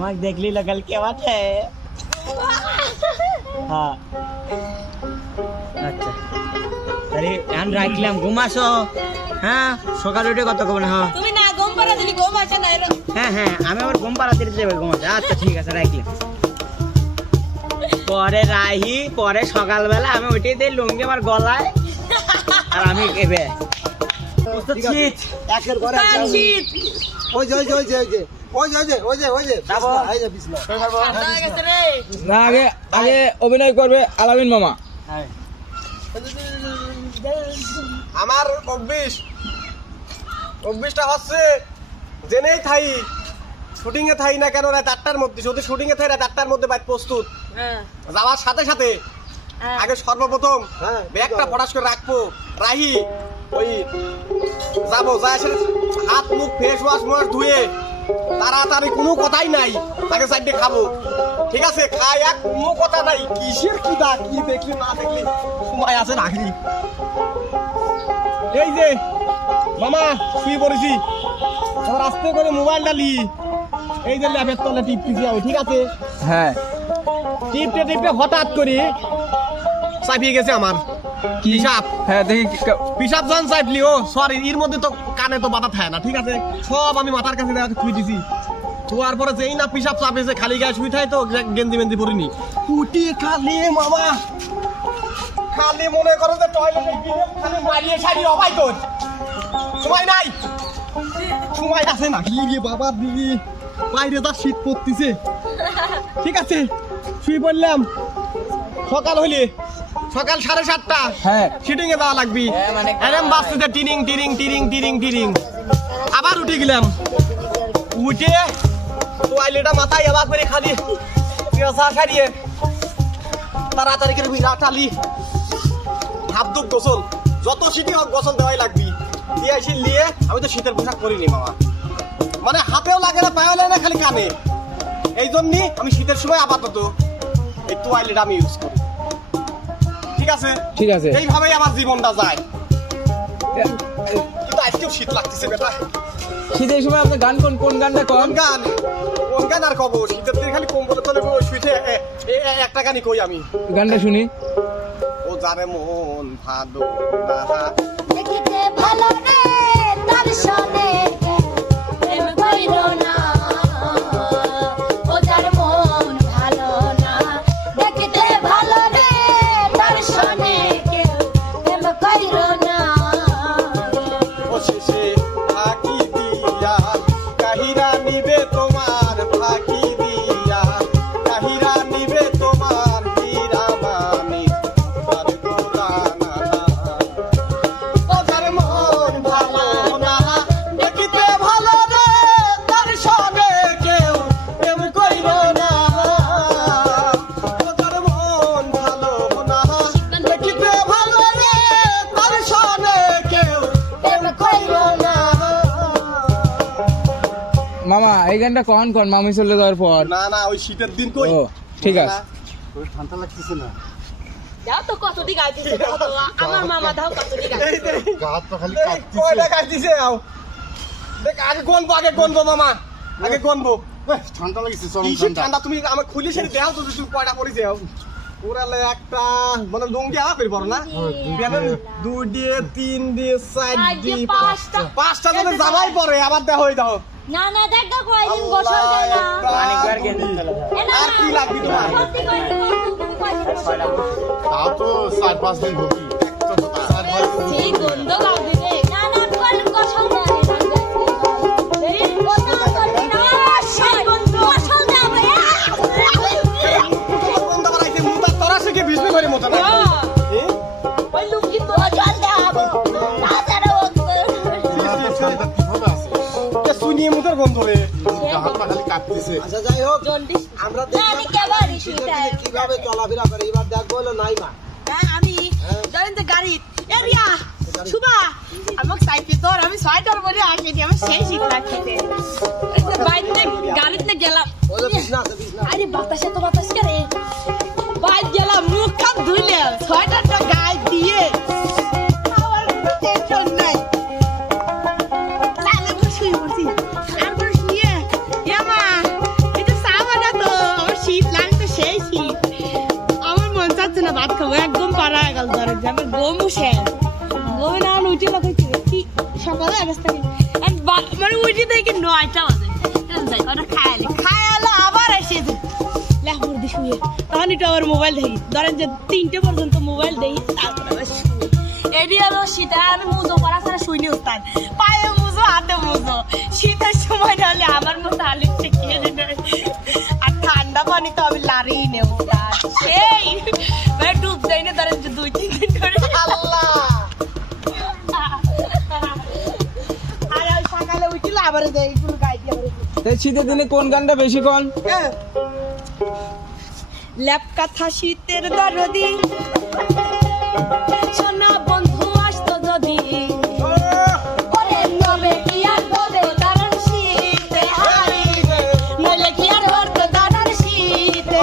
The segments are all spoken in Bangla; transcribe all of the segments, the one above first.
তোমাকে দেখলি लगल क्या बात है हाँ আচ্ছা তাহলে এখন রাখলাম ঘুমাসো হ্যাঁ সকালে উঠে কত কবে হ্যাঁ তুমি না ঘুম পাড়া দিলি ঘুম আসে না হ্যাঁ হ্যাঁ আমি আবার ঘুম পাড়া দিতে যাবো ঘুমাতে আচ্ছা ঠিক আছে রাখলাম পরে রাহি পরে সকালবেলা আমি উঠে দিই লুঙ্গি আমার গলায় আর আমি কেবে শীত একের ঘরে শীত ওই যে ওই যে ওই যে ওই যে ওই যে ওই যে ওই যে যাবো। এই যে বিছনা ঠান্ডা হয়ে গেছে রে না আগে আগে অভিনয় করবে আলামিন মামা। হ্যাঁ আমার 24টা হচ্ছে জেনেই থাই শুটিং এ থাই না কেন রাত 8টার মধ্যে যদি শুটিং এ থাই রাত 8টার মধ্যে বাইক প্রস্তুত হ্যাঁ যাওয়ার সাথে সাথে আগে সর্বপ্রথম হ্যাঁ, ব্যাগটা ফটাস করে রাখবো রাহি ওই যাবো যা এসে হাত মুখ ফেস ওয়াশ মোয়াশ ধুয়ে তাড়াতাড়ি কোনো কথাই নাই আগে সাইডে খাবো ঠিক আছে খাই এক কোনো কথা নাই কিসের কি দা কি দেখলি না দেখলি সময় আছে রাখি এই যে মামা শুয়ে পড়েছি এবার আস্তে করে মোবাইলটা লি এই যে ল্যাপের তলে টিপতেছি আমি ঠিক আছে হ্যাঁ টিপতে টিপতে হঠাৎ করে চাপিয়ে গেছে আমার পিসাব হ্যাঁ দেখি পিসাব যখন চাইপলি ও সরি এর মধ্যে তো কানে তো বাতা থাকে না ঠিক আছে সব আমি মাথার কাছে থুই দিছি থুয়ার পরে যেই না পিসাব চাপেছে খালি গায়ে শুই থাকে তো গেঞ্জি মেঞ্জি পরিনি কুটি খালি মামা খালি মনে করো যে টয়লেটে গিয়ে খালি মারিয়ে সারি অবাই তোর সময় নাই সময় আছে না কি রে বাবা দিদি বাইরে তার শীত পড়তিছে ঠিক আছে শুয়ে পড়লাম সকাল হইলে সকাল 7:30 হ্যাঁ শুটিং এ যাওয়া লাগবি এরম বাসতে টিরিং টিরিং টিরিং টিরিং টিরিং আবার উঠে গেলাম উঠে টয়লেটটা মাথায় এবার করে খালি পেশা সারিয়ে তাড়াতাড়ি করে টালি হাত দুপ গোসল যত শীতই হোক গোসল দেওয়াই লাগবি দিয়ে এসে নিয়ে আমি তো শীতের পোশাক করিনি মামা মানে হাতেও লাগে না পায়েও লাগে না খালি কানে এই জন্যই আমি শীতের সময় আপাতত এই টয়লেট আমি ইউজ করি ঠিক আছে ঠিক আছে এইভাবেই আমার জীবনটা যায় কিন্তু আজকেও শীত লাগতেছে বেটা শীতের সময় আপনি গান কোন গানটা কোন কোন গান আর কব শীতের দিন খালি কম্বলের তলে শুইতে একটা গানই কই আমি গানটা শুনি ও যারে মন ভালো দেখিতে ভালো রে তার সনে প্রেম কইরো না ও যার মন ভালো না দেখিতে ভালো রে তার সনে প্রেম কইরো না ও শেষে ফাঁকি দিয়া কাহিরা নিবে তোমার ফাঁকি দিয়া কাহিরা নিবে তোমার হীরা মানি তার গোদানা ও যার মন ভালো না দেখিতে ভালো রে তার সঙ্গে কেউ প্রেম কইর না ও যার মন ভালো না দেখিতে ভালো রে তার সঙ্গে কেউ প্রেম কইর না মামা এই গানটা কোন মামি চলে যাওয়ার পর না না ওই শীতের দিন কই ও ঠিক আছে ওই ঠান্ডা লাগতেছে না যাও তো কত দিক আইতেছে দাও তো আমার মামা দাও কত দিক এই আইতেছে যে গা তো খালি কয়টা কাটতিছে আও দেখ আগে গনবো মামা আগে গনবো ঠান্ডা লাগছে চরম কি ঠান্ডা তুমি আমাকে খুলি সেটা দেখাও তো তুমি কয়টা পড়েছে পুরালে একটা মানে লুঙ্গি আওয়া করি বড় না দুই দিয়ে তিন দিয়ে চার দিয়ে পাঁচটা যদি জামাই পরে আবার দেখো এই দাও না না দেখ দেখ কয়দিন গোসল দেয় না অনেকবার গেঞ্জি চলে আর কি লাগবে তোমার সত্যি কয়দিন তুমি কয়দিন গোসল দাও তাও তো 4-5 দিন হবি সেই গন্ধ লাগবে রে না না কয়দিন গোসল দেয় এই গোসল করবি না সেই গোসল দেবে বন্ধ করাইছে মুতা তোরা শিখে বিজনে করে মতো না ওই লুঙ্গি তো গোসল দেব তাছাড়া ঠান্ডা কিভাবে আছে কে শুনিয়ে মুতার গন্ধ রে হাত পা খালি কাঁপতেছে আচ্ছা যাই হোক জন্ডিস আমরা না আমি কেবল শুইতে কিভাবে চলাফেরা করে এবার দেখবো হলো নাই মা হ্যাঁ আমি জানেন তো গাড়ি এরিয়া শুভা আমাকে সাইকেল তোর আমি সোয়েটার পরে আসিনি আমি সেই শীত লাগছে এই যে বাইরে গাড়িতে গেলাম ওই যে বিছনা আছে বিছনা আরে বাতাসে তো বাতাস করে বাইরে গেলাম মুখ কাপ ধুইলে সোয়েটারটা গায়ে দিয়ে আমার টেনশন নাই তাহলে বসে পড়ছি আর বসিয়ে এমা এটা গোমুশে গোমে না উঠে লাগাইছে কি সকালে অবস্থা কি মানে উঠে দেখি 9টা বাজে যাই ওটা খায়ালে আবার এসে লেখাপড় দিয়ে শুয়ে তখন একটু আবার মোবাইল দেখি ধরেন যে 3টে পর্যন্ত মোবাইল দেখি তারপরে আবার শুয়ে এডি হলো শীতে আমি মুজো পরা ছাড়া শুইনি উস্তান পায়ে মুজো হাতে মুজো শীতের সময় না হলে আমার মতো আলিপ ঠেকিয়ে দিবে আর ঠান্ডা পানি তো আমি লারিই নে উস্তান সেই মানে ডুব যাই না ধরেন যে 2-3 দিন ধরে আল্লাহ আর ওই সকালে উঠিল আবার দেই ফুল গাই দিয়ে এই শীতের দিনে কোন গানটা বেশি কোন? ল্যাপ কথা শীতের দরদি সোনা বন্ধু আসতো যদি ওরে নবে কি আর বলে দারুণ শীতে নইলে কি আর হতো দারুণ শীতে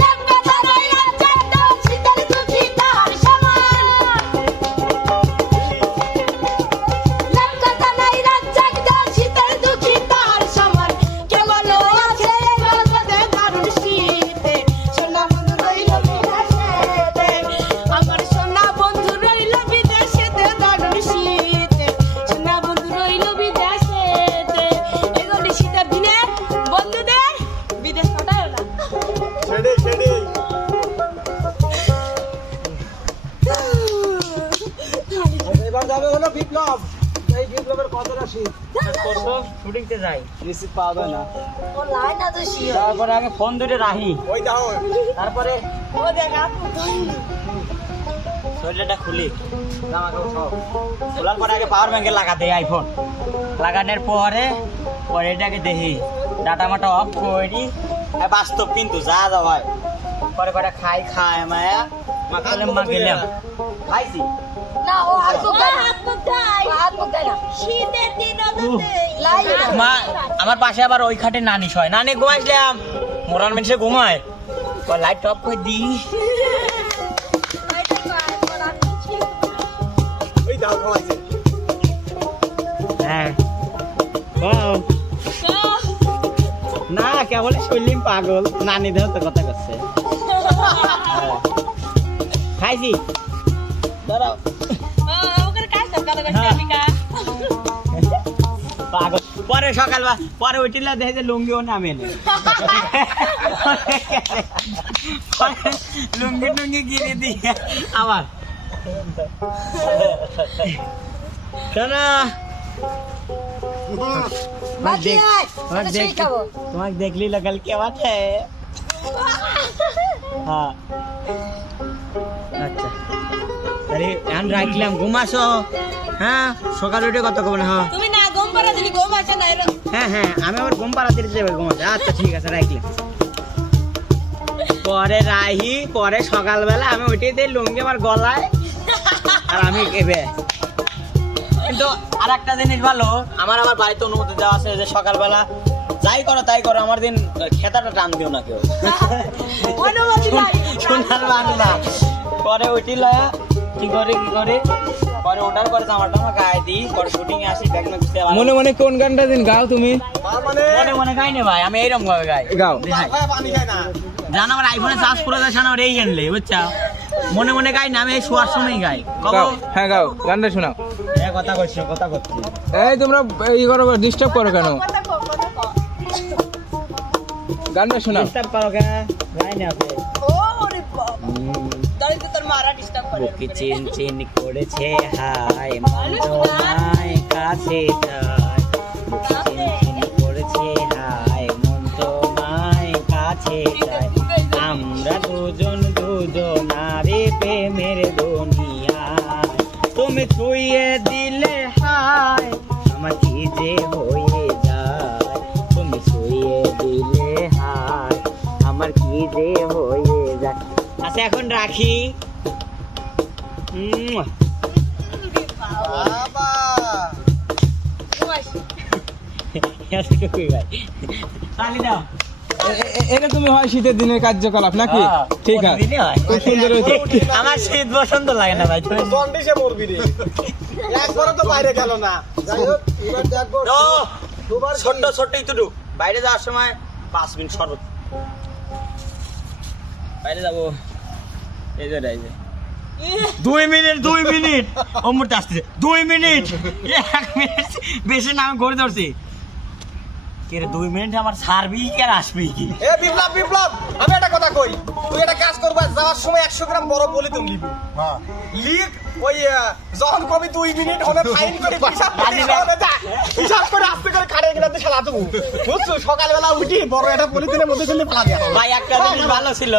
ল্যাপ কথা নাই রাজ্জাক শীতের দুঃখী তার সমান ল্যাপ কথা নাই রাজ্জাক শীতের দুঃখী তার সমান কেবল আছে গল্পে দারুণ শীতে সোনা বন্ধু রইল বিদেশেতে আমার সোনা বন্ধু রইল বিদেশেতে দারুণ শীতে সোনা বন্ধু রইল বিদেশেতে এগুলি শীতের দিনে বন্ধুদের বিদেশ পাঠায় না এবার যাবে হলো বিপ্লব। এই বিপ্লবের কতটা শীত করবো শুটিংতে যাই রিসিভ পাওয়া না। ও লাইন আছে শিও তারপরে আগে ফোন ধরে রাহি ওই দেখো তারপরে ও দেখ আপু শরীরটা খুলি জামা কাপড় সব খোলার পরে আগে পাওয়ার ব্যাংকে লাগাতে আইফোন লাগানোর পরে এটাকে দেখি ডাটা মাটা অফ করি বাস্তব কিন্তু যা যা হয় পরে কটা খাই মায়া মাখালে মা গেলাম খাইছি না ও হাত মুখ না শীতের দিন মা আমার পাশে আবার ওই খাটে নানি শয় নানি ঘুমাইছিলাম মোরান মানুষে ঘুমায় লাইট অফ করে দিই ওই দাও খাওয়াইছে হ্যাঁ না কেবল শুনলিম পাগল নানি দেহ তো কথা করছে খাইছি দাঁড়াও পাগল পরে সকাল পরে উঠিলা দেখে যে লুঙ্গিও নামে লুঙ্গি গিয়ে দিয়ে আবার শোনা তোমাকে দেখলি लगल क्या बात है हाँ আচ্ছা আরে এখন রাখলাম ঘুমাসো হ্যাঁ সকালে উঠে কত কবে হ্যাঁ তুমি না ঘুম পাড়া দিলি ঘুম আসে না হ্যাঁ আমি আবার ঘুম পাড়া দিতে যাবো ঘুমাতে আচ্ছা ঠিক আছে রাখলাম পরে রাহি পরে সকালবেলা আমি উঠে দিই লুঙ্গি আমার গলায় আর আমি এবে কিন্তু আর একটা জিনিস ভালো আমার বাড়িতে অনুমতি দেওয়া আছে যে সকালবেলা যাই করো তাই করো আমার দিন খেতাটা টান দিও না কেউ শোনার বাংলা পরে উঠিলা কি করে পরে ওঠার পরে জামাটা আমার গায়ে দিই পরে শুটিং এ আসি ব্যাগ গুছতে মনে মনে কোন গানটা দিন গাও তুমি? মনে গাই না ভাই আমি এইরকম ভাবে গাই গাও। পানি খায় না জান আমার আইফোনে চার্জ করে দেয় আমার এই আনলে বুঝছা মনে গাই না আমি এই শোয়ার সময় গাই গাও হ্যাঁ গাও গানটা শোনাও। কথা করছি এই তোমরা ই করো ডিস্টার্ব করো কেন? গানটা শোনাও। ডিস্টার্ব করো কেন গাই না আছে ওরে বাবা তাহলে তো তোর মারা ডিস্টার্ব করে বুকে চিন করেছে হাই মন তোমায় কাছে যায় বুকে চিন করেছে হাই মন তোমায় কাছে যায় আমরা দুজনারে প্রেমের দুনিয়ায় তুমি ছুঁয়ে দিলে হাই আমার কি যে হয়ে যায় তুমি ছুঁয়ে দিলে হাই আমার কি যে হয়ে যায় আচ্ছা এখন রাখি বাবা এটা তুমি হয় শীতের দিনের কার্যকলাপ নাকি? ঠিক আছে খুব সুন্দর হয়েছে। আমার শীত বসন্ত লাগে না ভাই জন্ডিসে মরবি রে একবারও তো বাইরে গেল না যাই হোক এবার দেখবো তো দুবার ছোট্ট একটু বাইরে যাওয়ার সময় 5 মিনিট শরবত বাইরে যাবো এই যে 2 মিনিট ও মুহূর্তে আসতেছে 2 মিনিট 1 মিনিট বেশি না আমি ঘড়ি ধরছি কে রে 2 মিনিট আমার সারবি কি আর আসবি কি এ বিপ্লব আমি একটা কথা কই তুই একটা কাজ করবা যাওয়ার সময় 100 গ্রাম বড় বলি তুমি লিবি হ্যাঁ লিখ ওই যখন কবি 2 মিনিট হবে ফাইন করে হিসাব করে আস্তে করে খাড়ে গেলাতে শালা দেবো বুঝছো সকালবেলা উঠি বড় একটা পলিথিনের মধ্যে চলে ফেলা দেয়া ভাই একটা জিনিস ভালো ছিল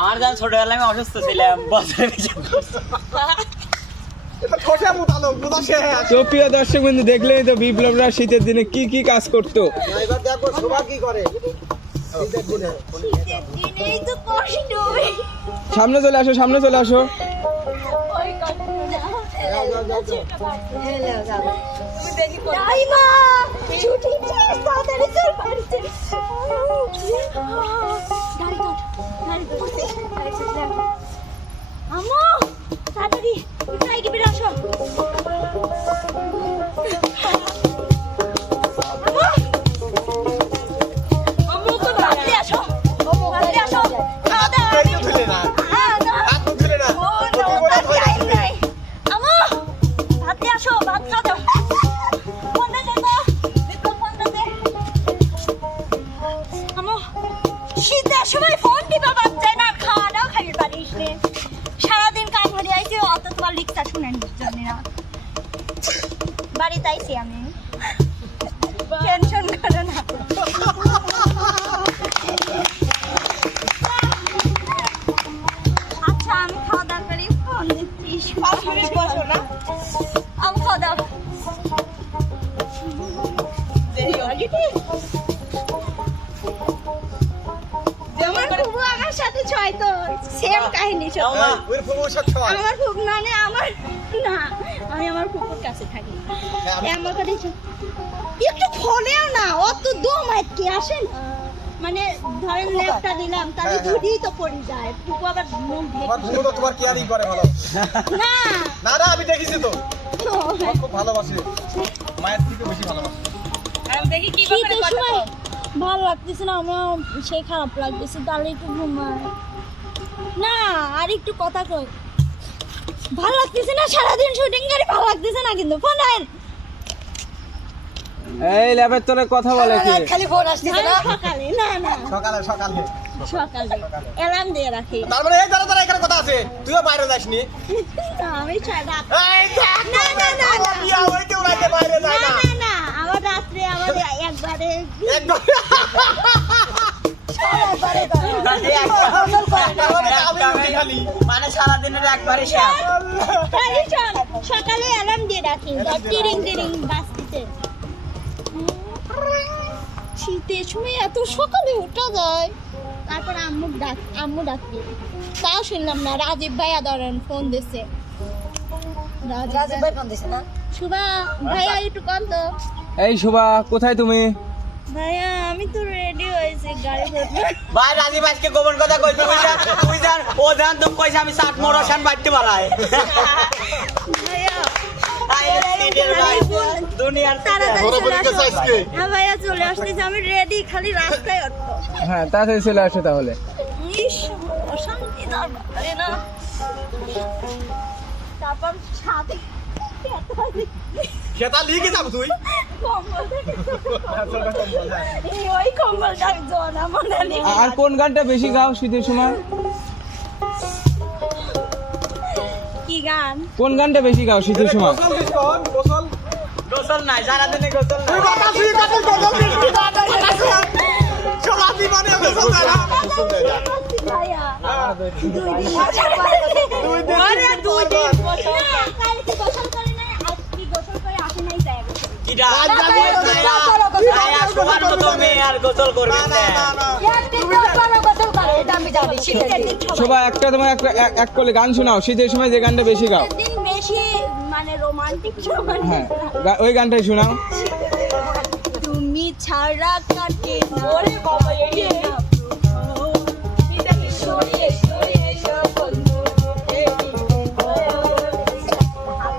আমার যখন ছোটবেলায় আমি অসুস্থ ছিলাম বছরের হিসাব এটা ঠোঁটে মুতালো বুঝা শেষ তো প্রিয় দর্শক বন্ধু দেখলেই তো বিপ্লবরা শীতের দিনে কি কি কাজ করতো। এবার দেখো শোভা কি করে শীতের দিনে শীতের দিনেই তো কষ্ট হয়। সামনে চলে আসো ওই কষ্ট তাই মা ছুটি শেষ তাড়াতাড়ি চল বাড়িতে গাড়ি কাট আম্মু তাড়াতাড়ি সাইডে বের আসো আম্মু তো তাড়াতাড়ি আসো তাড়াতাড়ি আসো খাওয়া দাওয়া এই তো ধুলে না হাত তো ধুলে না শীতের সময় ফোন টিপা বাদ যায় না খাওয়া দাওয়া খাইতে পারিস নে সারাদিন কাজ করে আইছি অত তোমার লিখতা শুনেন জানি না বাড়িতে আইছি আমি টেনশন করো না আচ্ছা আমি খাওয়া দাওয়া করি ফোন দিচ্ছি 5 মিনিট বসো না আমি খাওয়া দাওয়া আমার ফুফু আমার সাথে ছয় তো সেম কাহিনী সব ওই ফুবু সব ছয় আমার ফুফু মানে আমার না আমি আমার ফুফুর কাছে থাকি আমার কাছে একটু ফোনেও না অত দম আটকে আসে না মানে ধরেন লেপটা দিলাম তাহলে ঝুড়ি তো পড়ে যায় ফুফু আবার মুখ তোমার ফুবু তো তোমার কেয়ারিং করে ভালো না না আমি দেখেছি তো খুব ভালোবাসে মায়ের থেকে বেশি ভালোবাসে দেখি কি শীতের সময় ভালো লাগতেছে না আমার সেই খারাপ লাগতেছে তাহলে একটু ঘুমায় না আর একটু কথা কই ভালো লাগতেছে না সারাদিন শুটিং করে ভালো লাগতেছে না কিন্তু ফোন আইন এই ল্যাবের তোরে কথা বলে কি খালি ফোন আসতেছে না সকালে না না সকালে সকালে অ্যালার্ম দিয়ে রাখি তার মানে এই দাঁড়া এখানে কথা আছে তুইও বাইরে যাসনি না আমি রাত এই দেখ না না না না বিয়া হইতে উড়াইতে বাইরে যায় না না না না আমার রাত্রে আমার একবারে একদম মানে সারাদিনের একবারই শেষ খালি চল সকালে অ্যালার্ম দিয়ে রাখি টিরিং টিরিং বাজতেছে শীতের সময় এত সকালে উঠা যায় তারপর আম্মু ডাকবে তাও শুনলাম না রাজীব ভাইয়া ধরেন ফোন দিছে রাজীব ভাই ফোন দিছে না শুভা ভাইয়া একটু কম তো এই শোভা কোথায় তুমি? ভাইয়া আমি তো রেডি হয়েছি গাড়ি ধরতে ভাই রাজীব আজকে গোপন কথা কই তুই জান ও জান তুমি কইছ আমি 60 মোরশান বাইতে পারাই ভাইয়া দুনিয়ার তাড়াতাড়ি চলে আসো হ্যাঁ ভাইয়া চলে আসতেছে আমি রেডি খালি রাস্তায় অটকো হ্যাঁ তাড়াতাড়ি চলে আসো তাহলে। ইস অশান্তি তারপরে না তারপর ছাদে খেতা লিখে যাব তুই ওই কম্বলটা জোনা মনে নেই আর কোন গানটা বেশি গাও শীতের সময়? কি গান কোন গানটা বেশি গাও শীতের সময়? গোসল গোসল নাই সারাদিনে গোসল নাই চলাবি মানে গোসল দেয় না ভাইয়া আরে 2 দিন কালকে গোসল করে না আজকে গোসল করে আসে নাই যায় কিডা সবার মতো মেয়ে আর গোসল করবে না শোভা একটা তোমার এক কলে গান শোনাও শীতের সময় যে গানটা বেশি গাও। দিন বেশি মানে রোমান্টিক হ্যাঁ ওই গানটাই শোনাও। তুমি ছাড়া কাটে না ওরে বাবা এই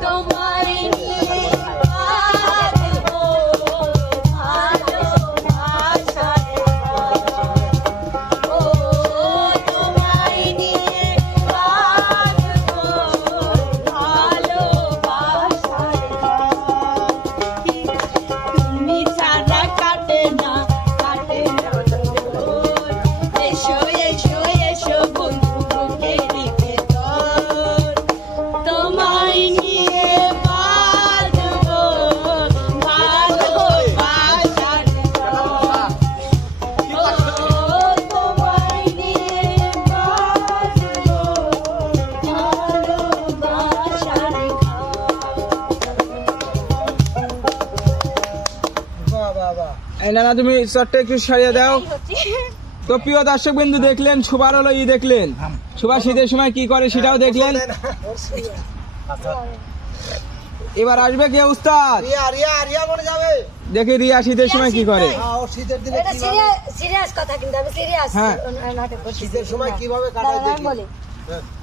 তোমার নিয়ে কাঁদবো ভালোবাসায় ও তোমার নিয়ে কাঁদবো এই না তুমি চটটা একটু সারিয়ে দাও। তো প্রিয় দর্শক বিন্দু দেখলেন, সুবার হলো ই দেখলেন, সুবার শীতের সময় কি করে সেটাও দেখলেন। এবার আসবে কে উস্তাদ? রিয়া রিয়া রিয়া মনে যাবে। দেখি রিয়া শীতের সময় কি করে। ও শীতের দিনে এটা সিরিয়াস কথা, কিন্তু আমি সিরিয়াস হ্যাঁ। নাটক করছি। শীতের সময় কিভাবে কাটায় দাঁড়ান, আমি দেখি। বলি।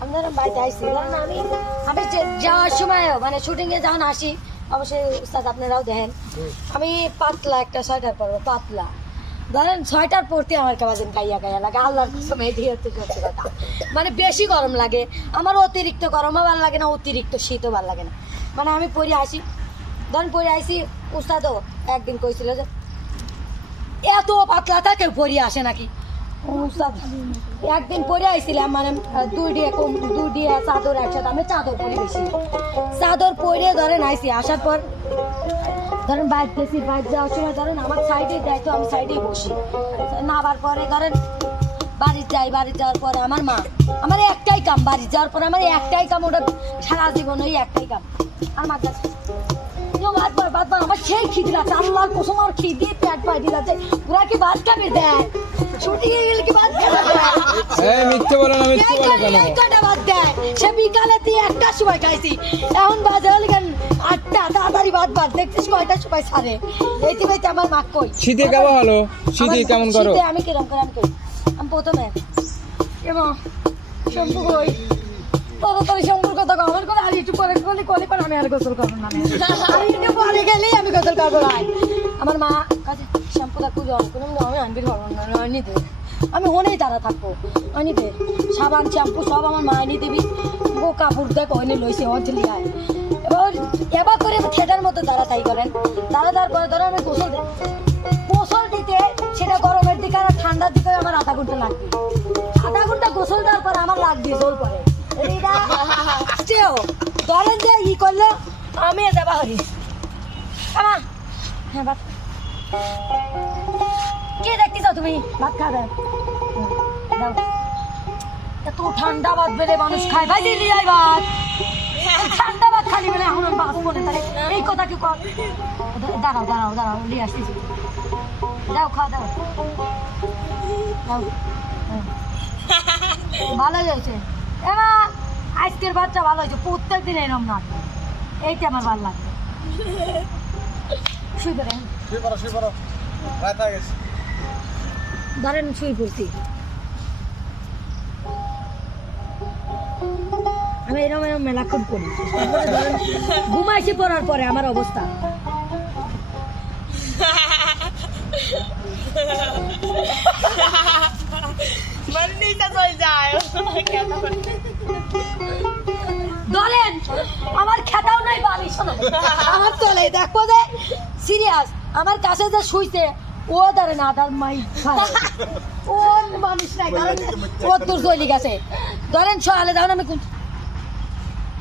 আপনারা বাড়িতে আইসি, কারণ আমি যাওয়ার সময় মানে শুটিং এ যখন আসি, অবশ্যই উস্তাদ আপনারাও দেখেন, আমি পাতলা একটা সোয়েটার পরবো, পাতলা। ধরেন সোয়েটার পরতে আমার কেমন গাইয়া গাইয়া লাগে, আল্লাহর কসম এটি হচ্ছে সত্যি কথা। মানে বেশি গরম লাগে আমার, অতিরিক্ত গরমও ভালো লাগে না, অতিরিক্ত শীতও ভালো লাগে না। মানে আমি পরে আসি, ধরেন পরে আসি, উস্তাদও একদিন কইছিল যে এত পাতলা থাকে পরে আসে নাকি। উস্তাদ একদিন পরে আইছিলাম, মানে দুই দিয়ে চাদর একসাথে, আমি চাদর পরে বেশি, চাদর পরে ধরেন আইসি, আসার পর ধরেন বাইর গেছি, বাইর যাওয়ার সময় ধরেন আমার সাইডে দেয়, তো আমি সাইডেই বসি, নামার পরে ধরেন বাড়ি যাই, বাড়ি যাওয়ার পরে আমার মা, আমার একটাই কাম, বাড়ি যাওয়ার পরে আমার একটাই কাম, ওটা সারা জীবন ওই একটাই কাম। আর মার কাছে বাদবার আমার সেই খিদে লাগছে, আল্লাহর কসম আমার খিদে পেট পাইতে যাচ্ছে, ওরা কি ভাত খাবে দেয়, ছুটি গেলে কি ভাত খাবে দেয়, এই মিথ্যে বলো না, মিথ্যে বলো কেন? এই কটা ভাত দেয়, সে বিকালে দিয়ে একটার সময় খাইছি, এখন বাজে হলে কেন 8টা, তাড়াতাড়ি ভাত দেখছিস কয়টার সময় ছাড়ে, এইটি ভাইতে আমার মা কই। শীতে কেমন হলো? শীতে কেমন করো? শীতে আমি কিরম করে আমি কই, আমি প্রথমে এমন শ্যাম্পু কই, তাড়াতাড়ি শ্যাম্পুর কথা কও, আমার করে আর একটু পরে কলি পরে আমি আর গোসল করবো না, আমি একটু পরে গেলেই আমি গোসল করবো না। আমার মা কাছে শ্যাম্পুটা খুঁজে অন করুন, আমি আনবি ধরবো না, আনি দে, আমি হনেই তারা থাকবো, আনি দে, সাবান শ্যাম্পু সব আমার মা আনি দিবি, ও কাপড় দেখ ওইনে লইছে অঞ্চলি আয়, এবার করে থিয়েটার মতো দাঁড়া তাই করেন, দাঁড়ার পরে ধরো আমি গোসল দিতে, সেটা গরমের দিকে আর ঠান্ডার দিকে আমার আধা ঘন্টা লাগবে, আধা ঘন্টা গোসল দেওয়ার পর আমার লাগবে জল পরে, ধরেন যে ই করলো আমি যাবা হরি আমা, হ্যাঁ ভাত কে দেখতেছ তুমি, ভাত খাবে দাও, এত ঠান্ডা ভাত বেড়ে মানুষ খায়, ভাই দিলি যাই ভাত, ঠান্ডা ভাত খালি বলে এখন আমি বাস বলে, তাহলে এই কথা কি কর, দাঁড়াও দাঁড়াও দাঁড়াও নিয়ে আসতেছি, দাও খাওয়া দাও দাও, ভালোই হয়েছে এমা, আজকের বাচ্চা ভালো হয়েছে, প্রত্যেক দিন এরম না, এইটা আমার ভালো লাগে। শুই পড়েন, শুই পড়ো রাত হয়ে গেছে। ধরেন শুই পড়ছি, আমি এরম মেলাক্ষণ করি, তারপরে ধরেন ঘুমাইছি পড়ার পরে আমার অবস্থা ধরেন আমার খেতাও নাই বালিশ আমার তলে, দেখবো যে সিরিয়াস আমার কাছে যে শুইছে ও ধরেন আদার মাই ও মানুষ নাই, কারণ ও তোর চলে গেছে, ধরেন সকালে ধরেন আমি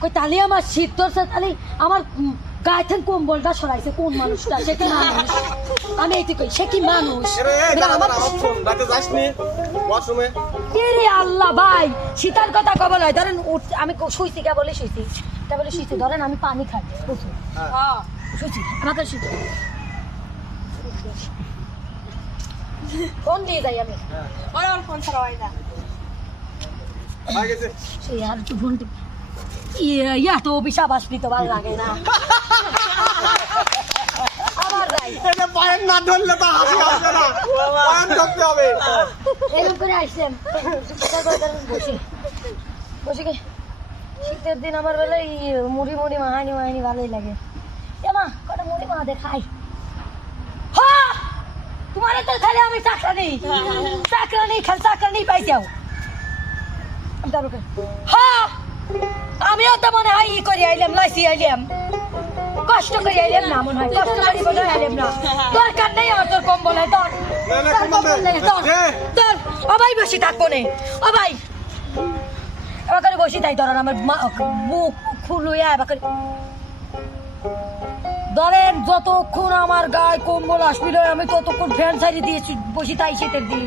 কই তালি আমার শীত ধরছে, তালি আমার গায়ে থেকে কম্বলটা সরাইছে কোন মানুষটা, সে কি মানুষ, আমি এইটি কই সে কি মানুষ, আল্লাহ ভাই শীতার কথা কবল হয়, ধরেন আমি শুইছি কেবলই শুইছি, কেবলই শুইছি, ধরেন আমি পানি খাই প্রচুর, শুইছি আমাকে শুইছি, ফোন দিয়ে যাই আমি, ফোন ছাড়া হয় না, সেই আর একটু ফোন ইয়া তো অভিশাপ আসবি তো ভালো লাগে না, আমার যাই পায়ের না ধরলে তো হাসি আসবে না, পায়ের ধরতে হবে। এরকম করে আসছেন বসে বসে গে, শীতের দিন আমার বেলা এই মুড়ি মাহানি ভালোই লাগে, এমা কটা মুড়ি মা দেখাই, হ্যাঁ তোমার তো খালি আমি চাকরানি পাই যাও, হ্যাঁ আমিও তো মনে হয় ই করে আইলাম, লাইসি আইলাম, কষ্ট করে আইলাম না, মনে হয় কষ্ট করি বলে আইলাম না, দরকার নেই আমার তোর কম্বল, তোর ও ভাই বসে থাকবো নে, ও ভাই এবার করে বসে তাই, ধরেন আমার বুক খুলুয়া এবার করে ধরেন যতক্ষণ আমার গায়ে কম্বল আসবিল আমি ততক্ষণ ফ্যান ছাড়িয়ে দিয়েছি বসে তাই শীতের দিন,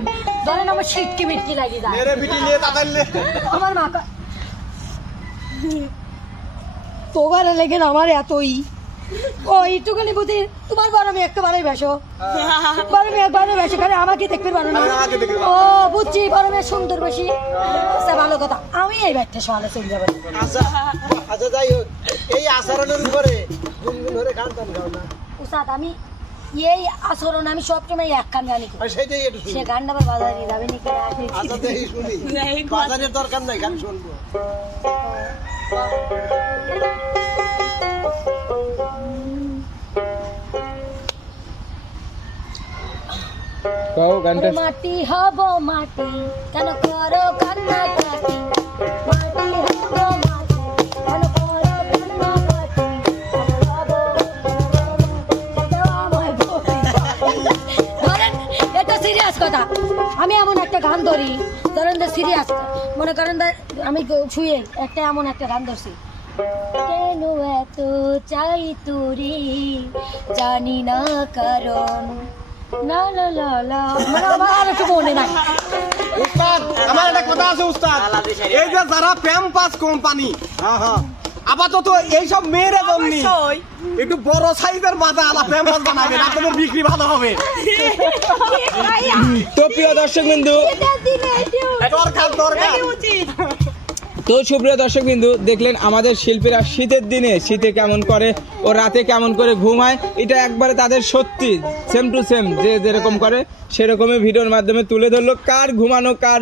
ধরেন আমার শীতকি মিটকি লাগিয়ে যায়, আমার মা তোগারে লেগে আমার এতই ও একটুখানি বুঝি তোমার বড় মেয়ে একটু ভালোই বেসো বড় মেয়ে বেশি করে আমাকে দেখতে পারো না আমাকে দেখতে ও বুঝছি বড় মেয়ে সুন্দর বেশি আচ্ছা ভালো কথা আমি এই বাচ্চা সকালে চলে যাবো আচ্ছা আচ্ছা যাই হোক এই আচরণের উপরে গুনগুন ধরে গান টান গাও না উস্তাদ আমি এই আচরণ আমি সবসময় এক কান গানি করি আর সেটাই একটু সে শুনি গানটা আবার বাজারে যাবে নাকি আচ্ছা দেখি শুনি বাজারের দরকার নাই গান শুনবো কও গানটা মাটি হব মাটি কেন করো কান্না কাটি মাটি হব মাটি কেন করো কান্না কাটি ধরেন এটা সিরিয়াস কথা আমি এমন একটা গান ধরি ধরেন সিরিয়াস মনে করেন আমি শুয়ে একটা এমন একটা গান ধরছি কেন এত চাই তুরি জানি না কারণ না লা লা লা মানে আমার আর একটু মনে নাই উস্তাদ আমার একটা কথা আছে উস্তাদ এই যে যারা প্যাম্পাস কোম্পানি হ্যাঁ হ্যাঁ আপাতত এইসব মেয়েরা জন্যই একটু বড় সাইজের মাথা আলা প্যাম্পাস বানাবেন আপনাদের বিক্রি ভালো হবে তো প্রিয় দর্শক বিন্দু দরকার তো সুপ্রিয় দর্শক বিন্দু দেখলেন আমাদের শিল্পীরা শীতের দিনে শীতে কেমন করে ও রাতে কেমন করে ঘুমায় এটা একবারে তাদের সত্যি সেম টু সেম যে যেরকম করে সেরকমই ভিডিওর মাধ্যমে তুলে ধরলো কার ঘুমানো কার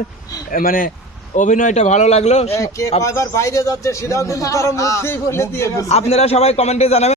মানে অভিনয়টা ভালো লাগলো কে কয়বার বাইরে যাচ্ছে সেটাও কিন্তু তারা মুখ দিয়ে বলে দিয়ে গেছে। আপনারা সবাই কমেন্টে জানাবেন।